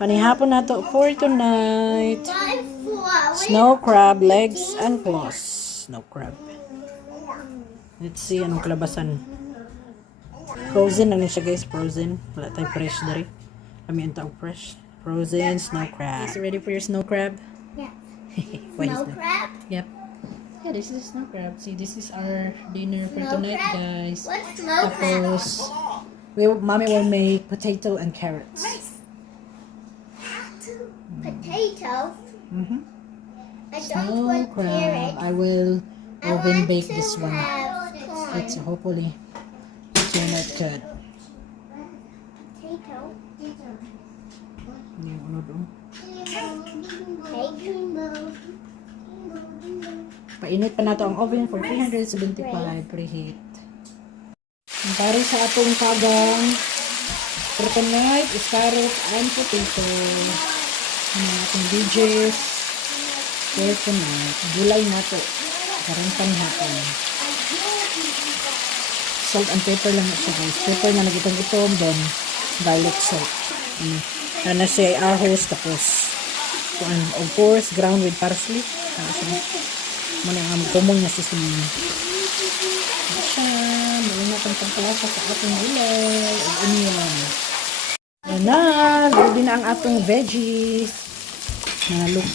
Panihapon na to for tonight. Snow crab, legs and claws. Snow crab. Let's see anong kalabasan. Frozen lang siya guys, frozen. Wala tayong fresh dari. Kami ang taong fresh. Frozen snow crab. Is you ready for your snow crab? Yeah. Snow crab? Yep. Yeah, this is snow crab. See, this is our dinner for tonight, crab? guys. What's snow crab? Tapos, mommy will make potato and carrots. Potato? Mm-hmm. I don't Snow want crab. carrot. I will I oven want bake to this one. have corn. It's hopefully turn out good. Potato. Yung ano doon. Painit pa nato ang oven for 375 preheat. Ang pare sa atong kagang for tonight is carrot and potato. Ang ating veggies for tonight. Gulay na to. Karang panghapon. Salt and pepper lang siya guys. Pepper na nagitong-itong, then garlic salt. Na siya ahos, tapos of course ground with parsley. Muna ang kumong niya si Sumi. Siya, muli na itong pagkalasa sa ating gulay. Ano yan? Yan na, ready na ang atong veggies.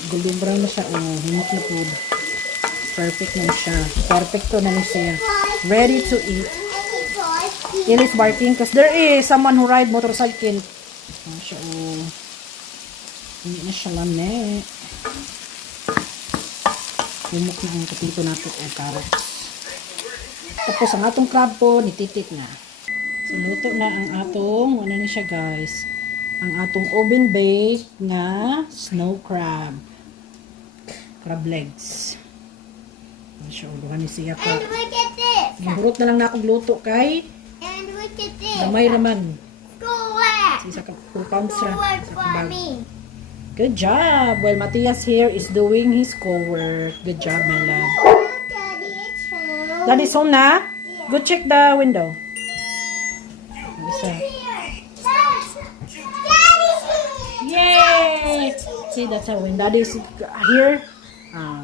Golden brown na siya. Himot na po. Perfect na siya. Perfecto na siya. Ready to eat. It is barking because there is someone who ride motorcycle. Siya, hindi na siya lame. Humok na ang kapito natin ay carrots. Tapos ang atong crab po, nititit na. So, luto na ang atong, ano na siya guys, ang atong oven bake na snow crab. Crab legs. Ano siya, uluhan ni siya ka. And look at this. Mahurot na lang na akong luto kay And look at this. damay raman. Schoolwork. Isa ka, 2 pounds ra. Schoolwork Isa ka for bag. me. Good job. Well, Matthias here is doing his schoolwork. Good job, my love. Daddy, it's home. Daddy's home na? Go check the window. Isa. Yay! See, that's how when Daddy's here.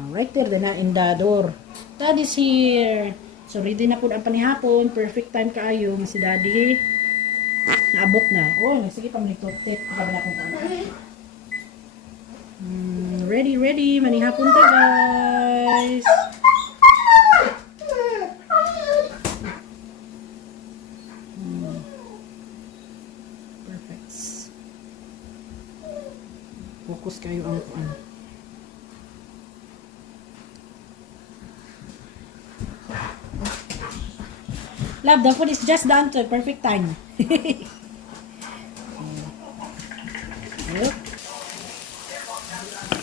Right there, na in the door. Daddy's here. So, ready na po ang panihapon. Perfect time kaayo. Si Daddy, naabot na. Oh, sige pa manitotip. Kabala kong kaano. Ready. Manihapon ta, guys. Perfect. Focus kayo ang ano. Love, the food is just done to perfect time.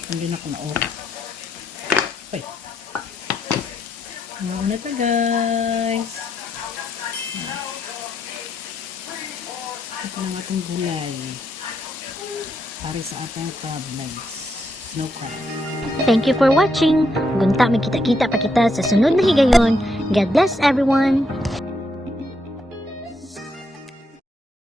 Hindi na ako na-off. Ay. Mauna ta guys. Ito ang ating gulay. Para sa ating crab legs. Snow crab. Thank you for watching. Gunta, may kita-kita pa kita sa sunod na higayon. God bless everyone.